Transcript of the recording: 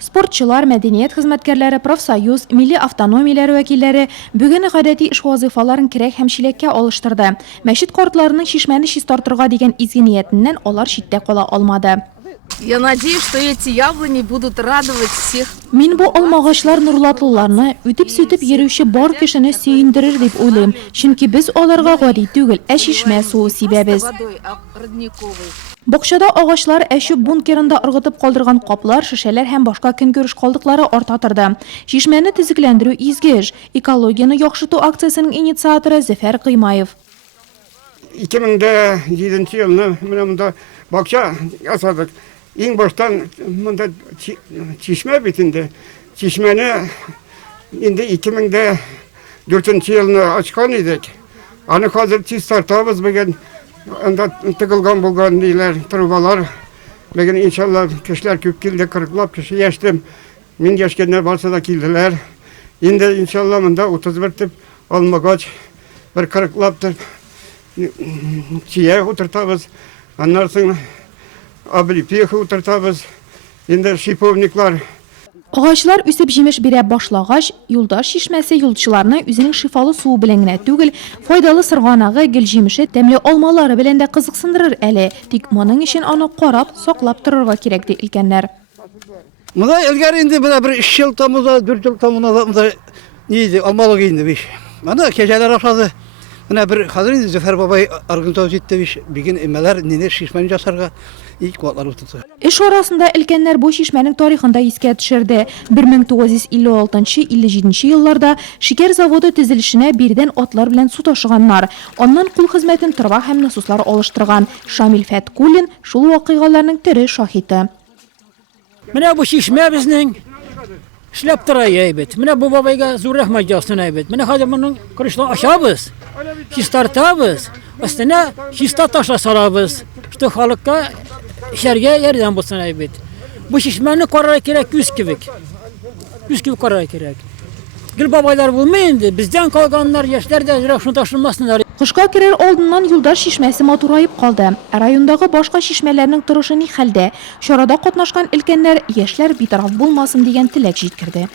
Sportçılar, medeniyet hizmetkarları, profsoyuz, milli avtonomiyalar vekilleri bugün гадәти iş vazifalaарын kirek hemşilikka alıştırdı. Meşit kortlarının şişmeni şistartırga degen izgi niyetinden olar şitte kola olmadı. Я надеюсь, что эти яблони будут радовать всех. Min bu olmağaçlar nurlatlılarını ötüp sütüp yerüşü bar kişini süyündürür dep oylayım. Çünkü biz olarga gadi tügül eşişme suyu sibebiz. Водой родниковой. Boqşada ağaçlar eşi bunkerında ırgıtıp kaldırgan kaplar, şişeler hem başka gün görüş kaldıkları ortatırdı. Şişmeni tiziklendirü izgiş, ekologiyani yaxşıtu aksiyasının inisiatörü Zafer Qıymayev. 2007 yılını bunda bakça yasadık. En baştan bunda çeşme bitindi. Çeşmeni indi 2004 yılını açkan idik. Anı hazır çiz tartabız bugün anda tıkılgan bulgan deyler, trubalar. Bugün inşallah kişiler köp kildi, kırıklap kişi yaştım. Min yaşkenler varsa da kildiler. Indi inşallah bunda 31 tip almagaç bir kırıklaptır. Çiğe oturtabız. Ondan sonra ablipiyekı oturtabız. Indi şipovniklar. Ağaçlar üsüp jimiş bire başlağaç, yoldaş şişmesi yolcularını üzerinin şifalı suyu bilengine tügül, faydalı sırğanağı gil jimişi temli olmaları bilende kızıksındırır ele. Tik onun için onu qorap, soqlap dururga kerekdi ilkenler. Mına ilgari indi bir 3 yıl tamıza, 4 yıl tamıza neydi, almalık indi bir. Bana geceler aşadı. Bana bir hazır indi Zafer babay argıntoz etti bir. Bugün emeler nene şişmeni jasarga ilk kuatlar oturdu. İş orasında ilkenler bu şişmenin tarihinde iske düşürdü. 1956-57 yıllarda şeker zavodu tizilişine birden otlar bilen su taşıganlar. Ondan kul hizmetin tırva hem nasusları oluşturgan Şamil Fetkulin şul vakıgalarının tiri şahidi. Mene bu şişme bizning işlep turayı aybet. Mene bu babayga zor rahmat jasın aybet. Mene hadi bunun kırışla aşağıbız. Şistartabız. Aslında şista taşla sarabız. İşte halkka şerge yerden bulsun aybet. Bu şişmeni korara gerek 100 kubik. 100 kubik korara gerek. Gül babaylar bulmayındı. Bizden kalganlar yaşlar da şunu taşınmasınlar. Kışka kirer oldundan yoldaş şişmesi maturayıp kaldı. Rayondagi başka şişmelerinin tırışı ni halde. Şorada qatnaşkan ilkenler yaşlar bir taraf bulmasın degan tilek jitkirdi.